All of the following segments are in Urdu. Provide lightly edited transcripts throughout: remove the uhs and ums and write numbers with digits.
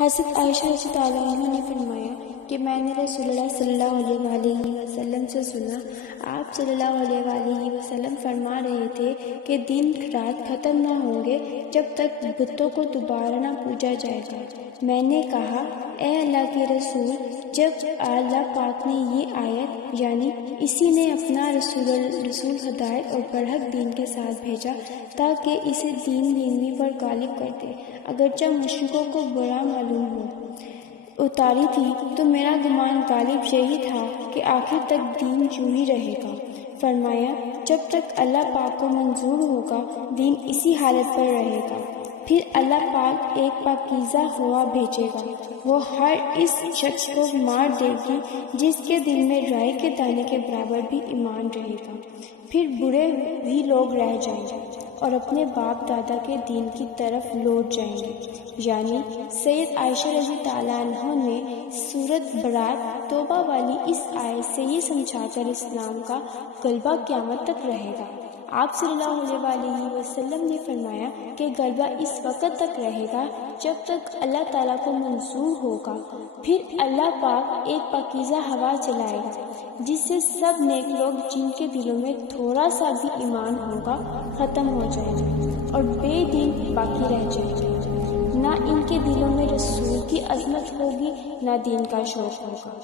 حضرت عائشہ رضی اللہ عنہ نے فرمایا کہ میں نے رسول اللہ صلی اللہ علیہ وآلہ وسلم سے سنا، آپ صلی اللہ علیہ وآلہ وسلم فرما رہے تھے کہ دن رات ختم نہ ہوں گے جب تک بتوں کو دوبارہ نہ پوجا جائے گا۔ میں نے کہا، اے اللہ کے رسول، جب اللہ پاک نے یہ آیت یعنی اسی نے اپنا رسول ہدایت اور برحق دین کے ساتھ بھیجا تاکہ اسے دینی پر غالب کر دے، اگرچہ مشرکوں کو برا معلوم ہو، اتاری تھی تو میرا گمان غالب یہی تھا کہ آخر تک دین یوں ہی رہے گا۔ فرمایا، جب تک اللہ پاک کو منظور ہوگا دین اسی حالت پر رہے گا، پھر اللہ پاک ایک پاکیزہ ہوا بھیجے گا، وہ ہر اس شخص کو مار دے گی جس کے دل میں رائے کے دانے کے برابر بھی ایمان رہے گا، پھر برے بھی لوگ رہ جائیں گے اور اپنے باپ دادا کے دین کی طرف لوٹ جائیں گے۔ یعنی سید عائشہ رضی اللہ عنہ نے سورۃ برات توبہ والی اس آیت سے یہ سمجھا کر اسلام کا غلبہ قیامت تک رہے گا۔ آپ صلی اللہ علیہ وآلہ وسلم نے فرمایا کہ غلبہ اس وقت تک رہے گا جب تک اللہ تعالیٰ کو منظور ہوگا، پھر اللہ پاک ایک پاکیزہ ہوا چلائے گا جس سے سب نیک لوگ جن کے دلوں میں تھوڑا سا بھی ایمان ہوگا ختم ہو جائیں گے اور بے دین باقی رہ جائیں گے۔ نہ ان کے دلوں میں رسول کی عظمت ہوگی نہ دین کا شوق ہوگا،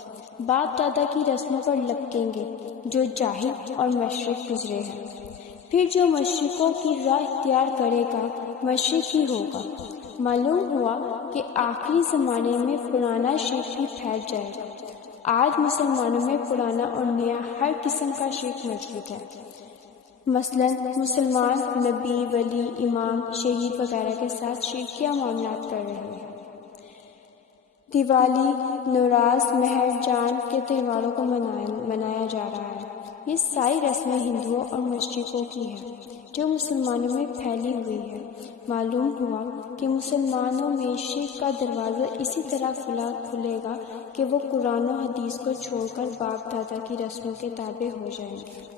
باپ دادا کی رسموں پر لپکیں گے جو جاہل اور مشرک گزرے ہیں، پھر جو مشرکوں کی راہ اختیار کرے گا مشرک ہی ہوگا۔ معلوم ہوا کہ آخری زمانے میں پرانا شرک بھی پھیل جائے گا۔ آج مسلمانوں میں پرانا اور نیا ہر قسم کا شرک موجود ہے، مثلا مسلمان نبی، ولی، امام، شہید وغیرہ کے ساتھ شرکیہ معاملات کر رہے ہیں۔ دیوالی، نوراز، مہر جان کے تہواروں کو منایا جا رہا ہے۔ یہ ساری رسمیں ہندوؤں اور مشرکوں کی ہیں جو مسلمانوں میں پھیلی ہوئی ہے۔ معلوم ہوا کہ مسلمانوں میں شرک کا دروازہ اسی طرح کھلے گا کہ وہ قرآن و حدیث کو چھوڑ کر باپ دادا کی رسموں کے تابع ہو جائیں گے۔